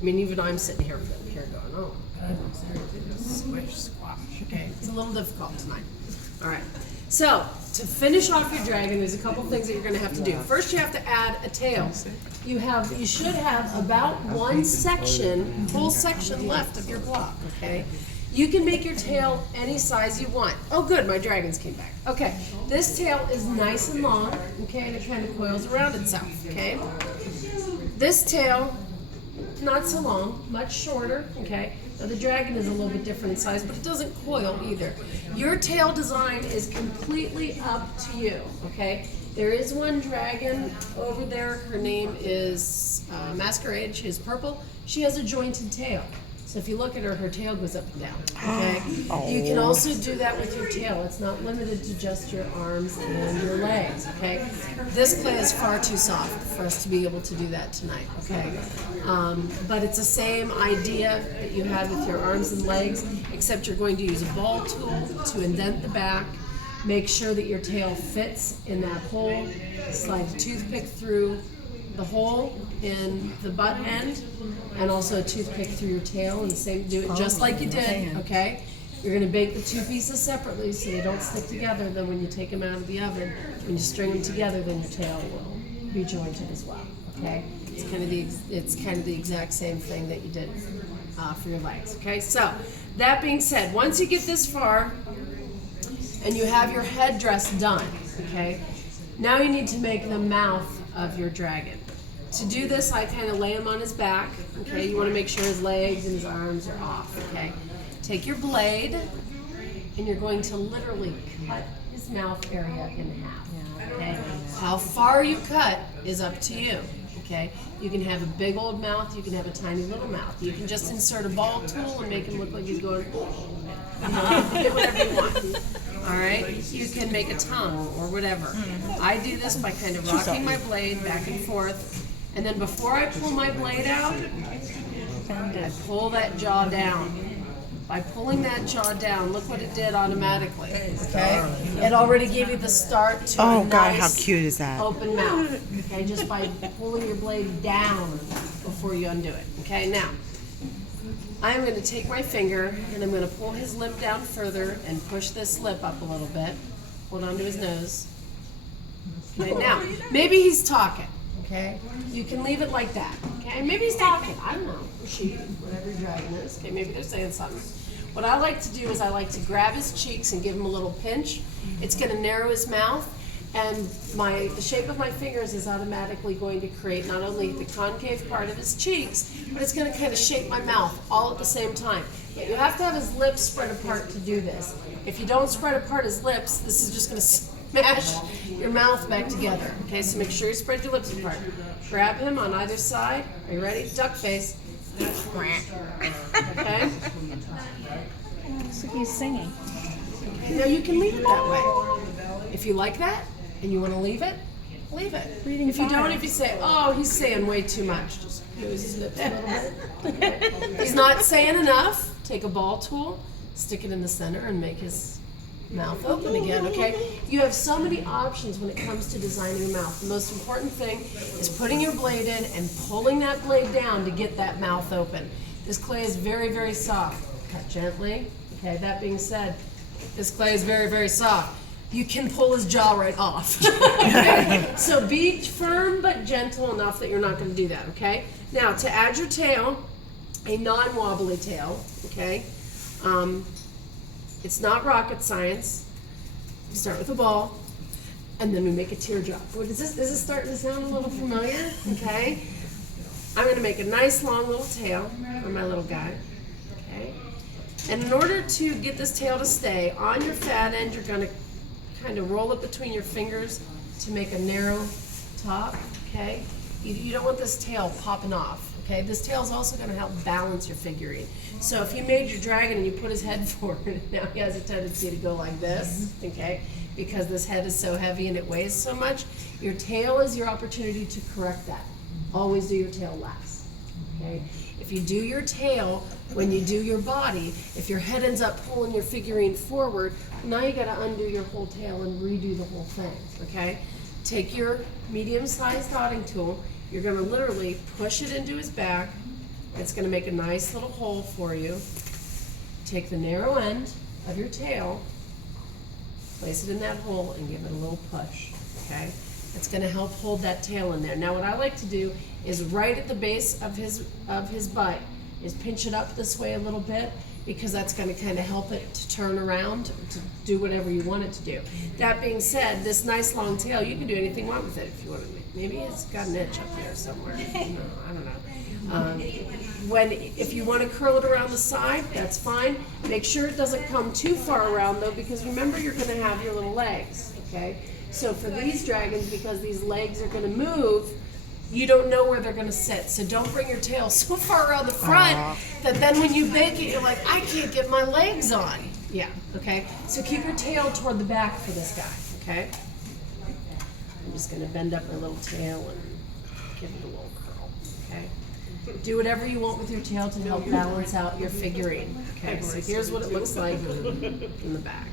I mean, even I'm sitting here going, oh my goodness, squish, squash. Okay, it's a little difficult tonight. All right, so to finish off your dragon, there's a couple things that you're gonna have to do. First, you have to add a tail. You should have about one full section left of your block, okay? You can make your tail any size you want. Oh good, my dragons came back. Okay, this tail is nice and long, okay, and it kind of coils around itself, okay? This tail, not so long, much shorter, okay? Now the dragon is a little bit different in size, but it doesn't coil either. Your tail design is completely up to you, okay? There is one dragon over there, her name is Masquerade, she is purple. She has a jointed tail. So if you look at her, her tail goes up and down, okay? You can also do that with your tail. It's not limited to just your arms and your legs, okay? This clay is far too soft for us to be able to do that tonight, okay? But it's the same idea that you had with your arms and legs, except you're going to use a ball tool to indent the back, make sure that your tail fits in that hole, slide a toothpick through the hole in the butt end, and also a toothpick through your tail, and do it just like you did, okay? You're gonna bake the two pieces separately so they don't stick together. Then when you take them out of the oven, when you string them together, then your tail will be jointed as well, okay? It's kind of the exact same thing that you did for your legs, okay? So, that being said, once you get this far, and you have your headdress done, okay? Now you need to make the mouth of your dragon. To do this, I kind of lay him on his back, okay? You want to make sure his legs and his arms are off, okay? Take your blade, and you're going to literally cut his mouth area in half, okay? How far you cut is up to you, okay? You can have a big old mouth, you can have a tiny little mouth. You can just insert a ball tool and make him look like he's going, do whatever you want. All right, you can make a tongue or whatever. I do this by kind of rocking my blade back and forth, and then before I pull my blade out, I pull that jaw down. By pulling that jaw down, look what it did automatically, okay? It already gave you the start to a God, nice how cute is that? open mouth, okay? Just by pulling your blade down before you undo it, okay? Now, I'm going to take my finger and I'm going to pull his lip down further and push this lip up a little bit. Hold on to his nose. Okay, now, maybe he's talking, okay? You can leave it like that, okay? Maybe he's talking, I don't know, or she, whatever your dragon is, okay? Maybe they're saying something. What I like to do is I like to grab his cheeks and give him a little pinch. It's going to narrow his mouth, and the shape of my fingers is automatically going to create not only the concave part of his cheeks, but it's going to kind of shape my mouth all at the same time. But you have to have his lips spread apart to do this. If you don't spread apart his lips, this is just going to smash your mouth back together. Okay, so make sure you spread your lips apart. Grab him on either side. Are you ready? Duck face. Okay? Looks like he's singing. Now you can leave it that way. If you like that and you want to leave it, leave it. If you don't, if you say, oh, he's saying way too much, just close his lips a little bit. He's not saying enough, take a ball tool, stick it in the center and make his mouth open again, okay? You have so many options when it comes to designing a mouth. The most important thing is putting your blade in and pulling that blade down to get that mouth open. This clay is very, very soft. Cut gently. Okay, that being said, this clay is very, very soft. You can pull his jaw right off. Okay? So be firm but gentle enough that you're not going to do that, okay? Now, to add your tail, a non-wobbly tail, okay? It's not rocket science. We start with a ball, and then we make a teardrop. What is this? Is this starting to sound a little familiar? Okay. I'm going to make a nice long little tail for my little guy. Okay. And in order to get this tail to stay, on your fat end, you're going to kind of roll it between your fingers to make a narrow top. Okay. You don't want this tail popping off. Okay, this tail is also going to help balance your figurine. So if you made your dragon and you put his head forward, now he has a tendency to go like this, okay, because this head is so heavy and it weighs so much. Your tail is your opportunity to correct that. Always do your tail last, okay? If you do your tail when you do your body, if your head ends up pulling your figurine forward, now you got to undo your whole tail and redo the whole thing, okay? Take your medium-sized dotting tool. You're going to literally push it into his back, It's gonna make a nice little hole for you. Take the narrow end of your tail, place it in that hole and give it a little push, okay? It's gonna help hold that tail in there. Now what I like to do is right at the base of his butt is pinch it up this way a little bit, because that's gonna kinda help it to turn around, to do whatever you want it to do. That being said, this nice long tail, you can do anything you want with it if you want to. Maybe it's got an itch up there somewhere. No, I don't know. If you want to curl it around the side, that's fine. Make sure it doesn't come too far around though, because remember you're going to have your little legs, okay? So for these dragons, because these legs are going to move, you don't know where they're going to sit. So don't bring your tail so far around the front that then when you bake it, you're like, I can't get my legs on. Yeah, okay? So keep your tail toward the back for this guy, okay? I'm just going to bend up my little tail and give it a little curl, okay? Do whatever you want with your tail to help balance out your figurine. Okay, so here's what it looks like in the back.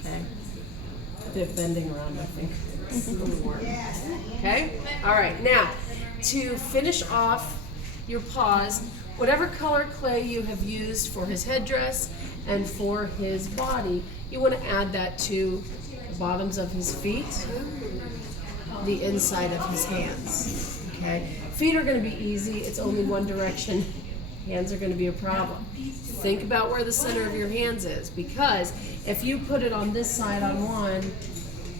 Okay, a bit bending around, I think. It's a little warm. Okay, all right. Now, to finish off your paws, whatever color clay you have used for his headdress and for his body, you want to add that to the bottoms of his feet, the inside of his hands. Okay. Feet are going to be easy. It's only one direction. Hands are going to be a problem. Think about where the center of your hands is, because if you put it on this side on one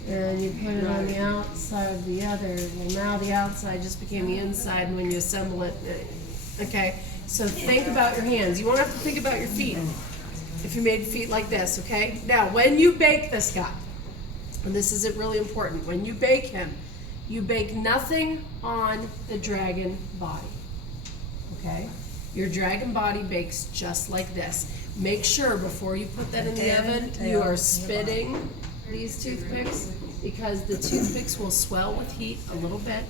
and you put it on the outside of the other, well, now the outside just became the inside, and when you assemble it, okay? So think about your hands. You won't have to think about your feet if you made feet like this, okay? Now, when you bake this guy, and this is really important, when you bake him, you bake nothing on the dragon body, okay? Your dragon body bakes just like this. Make sure before you put that in the oven, you are spitting these toothpicks, because the toothpicks will swell with heat a little bit.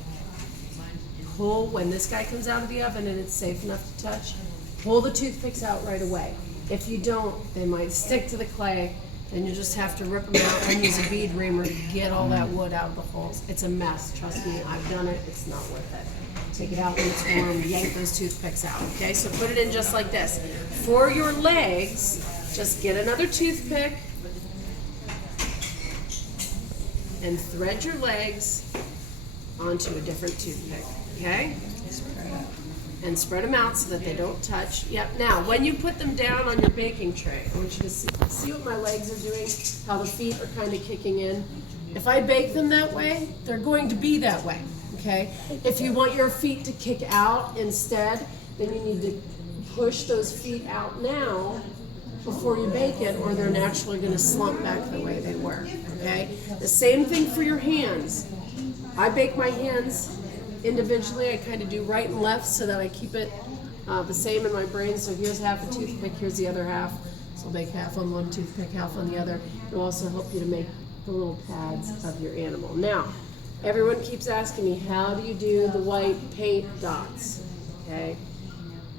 Pull, when this guy comes out of the oven and it's safe enough to touch, pull the toothpicks out right away. If you don't, they might stick to the clay. Then you just have to rip them out and use a bead reamer to get all that wood out of the holes. It's a mess, trust me, I've done it, it's not worth it. Take it out when it's warm, yank those toothpicks out, okay? So put it in just like this. For your legs, just get another toothpick and thread your legs onto a different toothpick, okay? And spread them out so that they don't touch. Yep. Now, when you put them down on your baking tray, I want you to see what my legs are doing, how the feet are kind of kicking in. If I bake them that way, they're going to be that way, okay? If you want your feet to kick out instead, then you need to push those feet out now before you bake it, or they're naturally going to slump back the way they were, okay? The same thing for your hands. I bake my hands individually. I kind of do right and left so that I keep it the same in my brain. So here's half a toothpick, here's the other half. So I'll make half on one toothpick, half on the other. It'll also help you to make the little pads of your animal. Now, everyone keeps asking me, how do you do the white paint dots? Okay,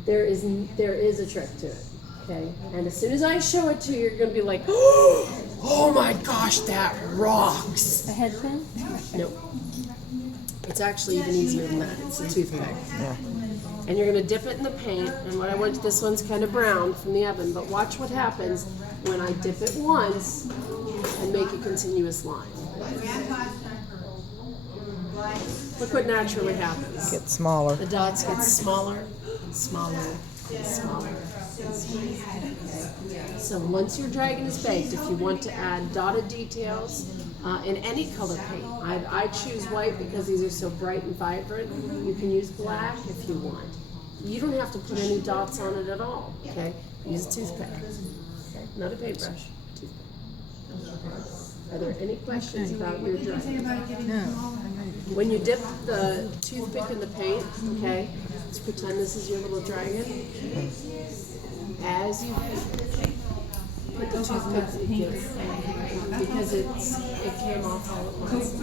there is a trick to it. Okay, and as soon as I show it to you, you're gonna be like, oh my gosh, that rocks. A head pin? Nope. It's actually even easier than that. It's a toothpick. Yeah. And you're going to dip it in the paint. And what I want, this one's kind of brown from the oven, but watch what happens when I dip it once and make a continuous line. Look what naturally happens. Get smaller. The dots get smaller and smaller and smaller. So once your dragon is baked, if you want to add dotted details in any color paint, I choose white because these are so bright and vibrant. You can use black if you want. You don't have to put any dots on it at all, okay? Use a toothpick, okay? Not a paintbrush, toothpick. Are there any questions about your dragon? No. When you dip the toothpick in the paint, okay, let's pretend this is your little dragon. As you put the toothpick in, because it came off all at once.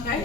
Okay?